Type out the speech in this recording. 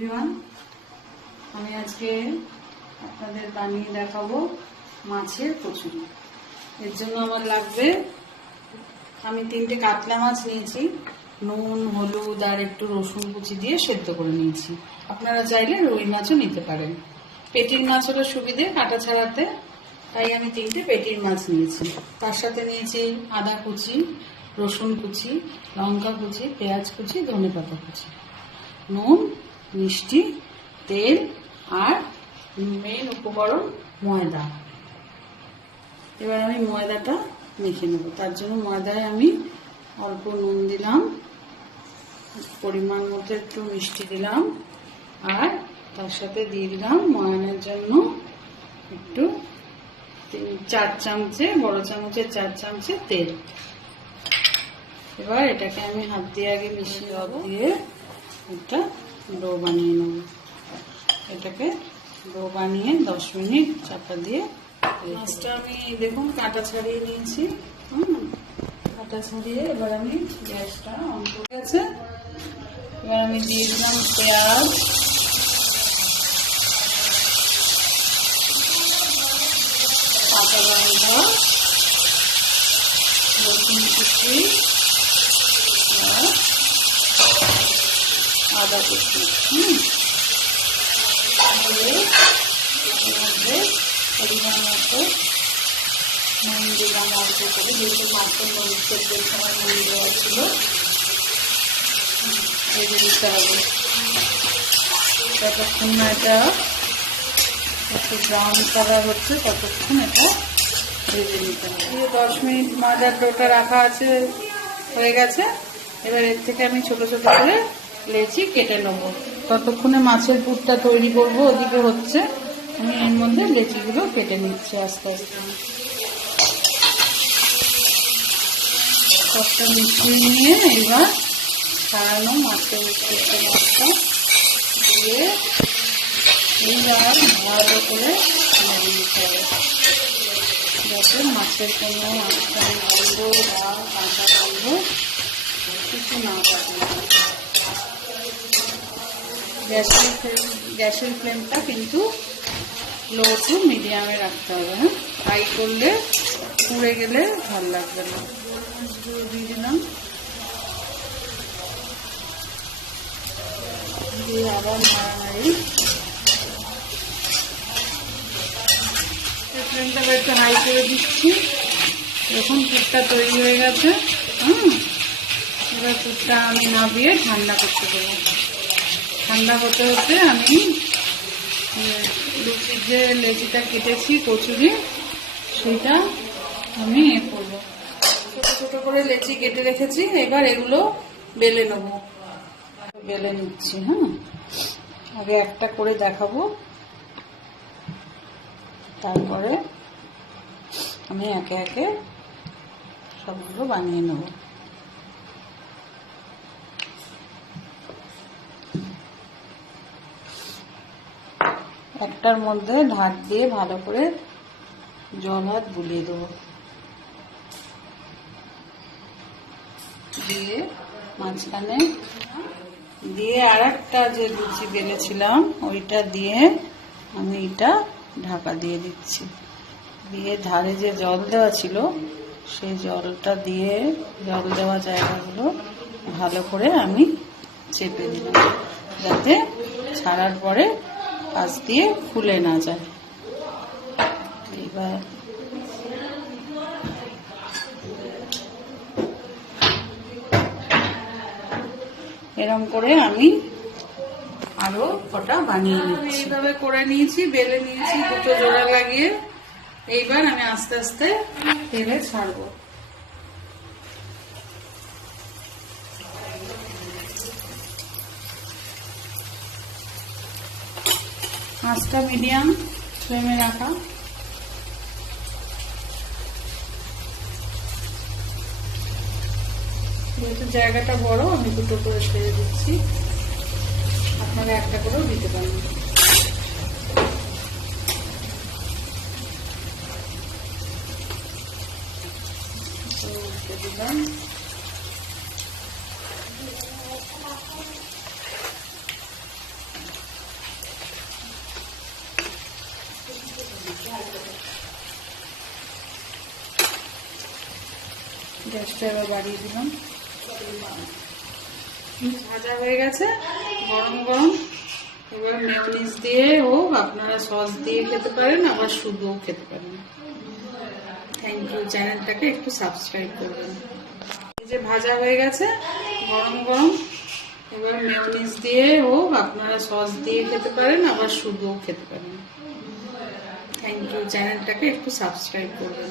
Everyone, আমি আজকে আপনাদের বানিয়ে দেখাবো মাছের কচুরি। এর জন্য আমার লাগবে, আমি 3টে কাতলা মাছ নিয়েছি, নুন হলুদ আর একটু রসুন কুচি দিয়ে সেদ্ধ করে নিয়েছি। আপনারা চাইলে রুই মাছও নিতে পারেন। পেটির মাছ হলো সুবিধে কাটা ছাড়াতে, তাই আমি 3টে পেটির মাছ নিয়েছি। তার সাথে নিয়েছি আদা কুচি, রসুন কুচি, লঙ্কা কুচি, পেঁয়াজ কুচি, ধনেপাতা কুচি, নুন, মিষ্টি, তেল আর মেন উপকরণ ময়দা। এবার আমি ময়দাটা মেখে নেব। তার জন্য ময়দায় আমি অল্প নুন দিলাম, পরিমাণ মতো একটু মিষ্টি দিলাম, আর তার সাথে দিয়ে দিলাম ময়ানের জন্য একটু 4 চামচে, বড় চামচের 4 চামচে তেল। এবার এটাকে আমি হাত দিয়ে আগে মিশিয়ে দিয়ে একটা ডো বানিয়ে নেব। এটাকে ডো বানিয়ে 10 মিনিট চাপা দিয়ে, মাছটা আমি দেখুন কাটা ছাড়িয়ে নিয়েছি। কাটা ছাড়িয়ে এবার আমি গ্যাসটা অন করে গেছে। এবার আমি দিয়ে দিলাম পেঁয়াজ, কাঁচা লঙ্কা, রসুন কুচি, আদা কুচি। মধ্যে পরিমাণ মতো নুন দিলাম অল্প করে, যেহেতু মাছের মরিচের যে সময় নুন দেওয়া ছিল, ভেজে দিতে হবে। যতক্ষণ না এটা একটু ব্রাউন কালার হচ্ছে ততক্ষণ এটা ভেজে নিতে হবে। 10 মিনিট ময়দার ডোটা রাখা আছে, হয়ে গেছে। এবার এর থেকে আমি ছোট ছোট করে লেচি কেটে নেবো। ততক্ষণে মাছের পুরটা তৈরি করবো, ওদিকে হচ্ছে। আমি এর মধ্যে লেচিগুলো কেটে নিচ্ছি আস্তে আস্তে। সবটা মিশিয়ে নিয়ে এবার ছাড়ানো মাছের মাছটা দিয়ে এইবার ভালো করে নেড়ে নিতে হবে, যাতে মাছের কোনো মাঝখানে গন্ধ বা কাঁচা গন্ধ কিছু না থাকে। গ্যাসের ফ্লেমটা কিন্তু লো টু মিডিয়ামে রাখতে হবে। হাই করলে পুড়ে গেলে ভালো লাগবে না। দিয়ে দিলাম, দিয়ে আবার নাড়ানাড়ি। ফ্লেমটা একটু হাই করে দিচ্ছি। এখন পুরটা তৈরি হয়ে গেছে। এবার পুরটা আমি নামিয়ে ঠান্ডা করতে দেবো। ঠান্ডা হতে হতে আমি লুচির যে লেচিটা কেটেছি কচুরি, সেটা আমি করবো। ছোট ছোট করে লেচি কেটে রেখেছি, এবার এগুলো বেলে নেব। বেলে নিচ্ছি। আগে একটা করে দেখাবো, তারপরে আমি একে একে সবগুলো বানিয়ে নেব। একটার মধ্যে ঢাক দিয়ে ভালো করে জল হাত বুলিয়ে দেবো, দিয়ে মাঝখানে দিয়ে আর একটা যে লুচি বেলেছিলাম ওইটা দিয়ে আমি এটা ঢাকা দিয়ে দিচ্ছি। দিয়ে ধারে যে জল দেওয়া ছিল সেই জলটা দিয়ে জল দেওয়া জায়গাগুলো ভালো করে আমি চেপে দিলাম, যাতে ছাড়ার পরে কাছ দিয়ে ফুলে না যায়। এবার এরকম করে আমি আরো কটা বানিয়ে নিচ্ছি। এইভাবে করে নিয়েছি, বেলে নিয়েছি দুটো জোড়া লাগিয়ে। এইবার আমি আস্তে আস্তে তেলে ছাড়বো। আঁচটা মিডিয়াম ফ্লেমে রাখা। যেহেতু জায়গাটা বড়, আমি দুটো করে ছেড়ে দিচ্ছি, আপনারা একটা করেও দিতে পারেন। দিলাম, গ্যাসটা এবার বাড়িয়ে দিলাম। ভাজা হয়ে গেছে, গরম গরম। এবার মেয়োনিজ দিয়ে হোক, আপনারা সস দিয়ে খেতে পারেন, আবার শুধুও খেতে পারেন। Thank you. চ্যানেলটাকে একটু সাবস্ক্রাইব করবেন। এই যে ভাজা হয়ে গেছে, গরম গরম। এবার মেয়োনিজ দিয়ে হোক, আপনারা সস দিয়ে খেতে পারেন, আবার শুধুও খেতে পারেন। Thank you. চ্যানেলটাকে একটু সাবস্ক্রাইব করবেন।